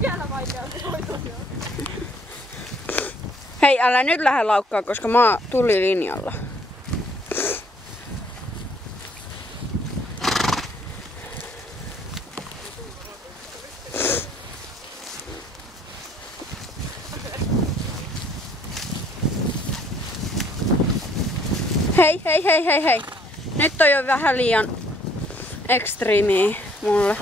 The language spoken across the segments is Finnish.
Vielä vaikeampi hoitaa. Hei, älä nyt lähde laukkaa, koska mä tulin linjalla. Hei, hei, hei, hei, hei. Nyt on jo vähän liian ekstriimiä mulle.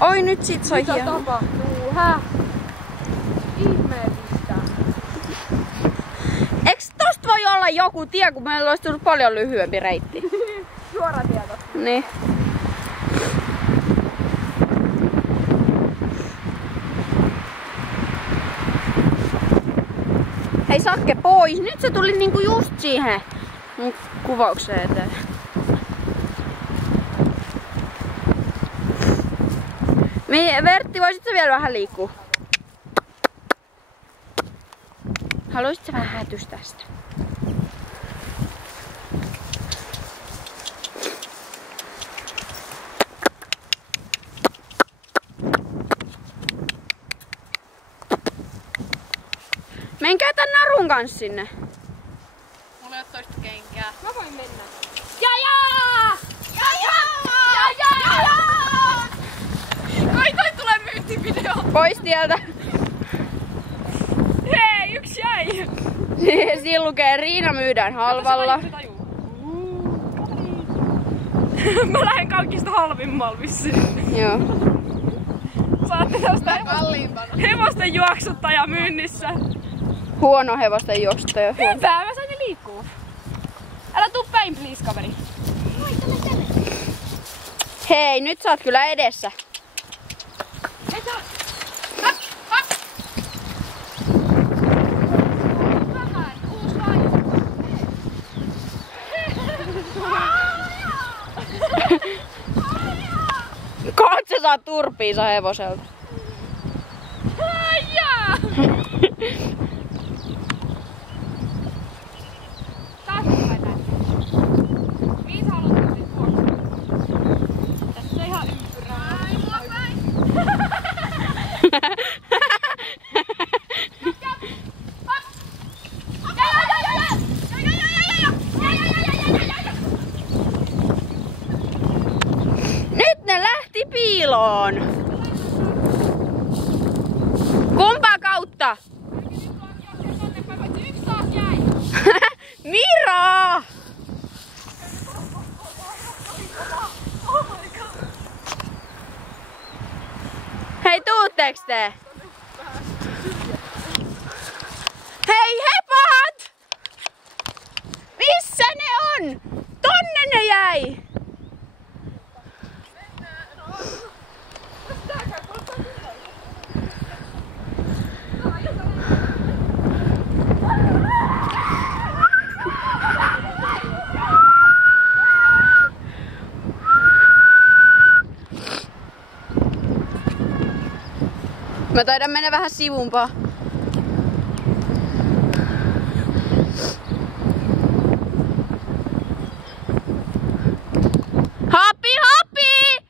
Oi, nyt sit sai hieno. Mitä tapahtuu? Häh? Ihmeellistä. Eiks tosta voi olla joku tie, kun meillä olisi tullut paljon lyhyempi reitti? Suora tieto. Niin. Hei Sakke, pois! Nyt se tuli niinku just siihen mun kuvaukseen eteen. Vertti, voisit sä vielä vähän liikkua? Haluaisit sä vähän hätystä sitä? Menkää tän narun kanssa sinne. Mulla ei oo toista kenkää. Mä voin mennä. Ai toi tulee myyntivideo. Pois tieltä. Hei, yksi jäi. Siinä lukee Riina myydään halvalla. Mä lähden kaikista halvimmalla vissiin. Joo. Saatte tästä hevosten juoksuttaja myynnissä. Huono hevosten juoksuttaja. Hyvä, mä sain ne liikkuu. Älä tuu päin, please, kaveri. Hei, nyt sä oot kyllä edessä. Koot sä saat turpiinsa hevoselta. Nyt ne lähti piiloon. Kumpaa kautta? Mira! Hei, tuutteks te? Hei, hepat! Missä ne on? Tonne ne jäi! Mä taidan mennä vähän sivumpaa. Hapi, hapi!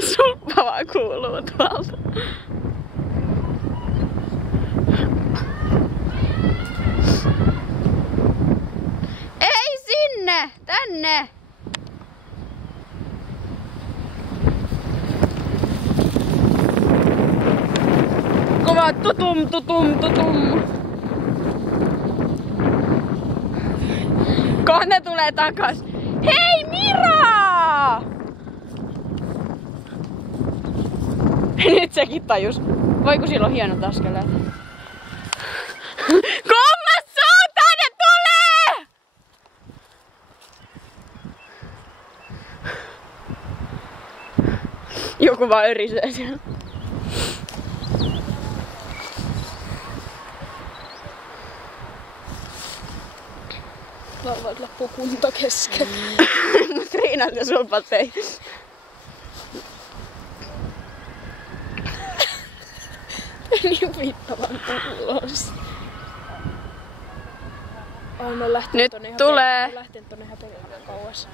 Suppa vaan kuuluu tuolta. Ei sinne! Tänne! Kova tutum, tutum, tutum. Kohta ne tulee takas. Hei Mira! Nyt sekin tajus. Voi kun sillä on hienot askeleet. Kummas suuntaan ne tulee! Joku vaan örisee siellä. Varmaan loppuu kunto kesken. Mut Riinat ja sulpat ei. Niin viittavan ulos. Olen lähtenyt Nyt tonne tulee. Olen lähtenyt tonne häpeälle kauas.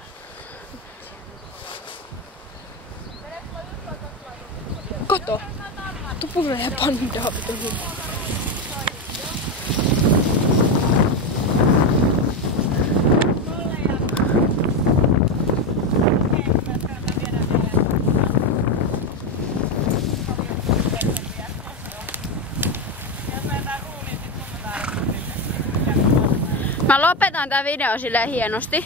Kato. Tupure ja pandaa vitun. Mä lopetan tän videon silleen hienosti.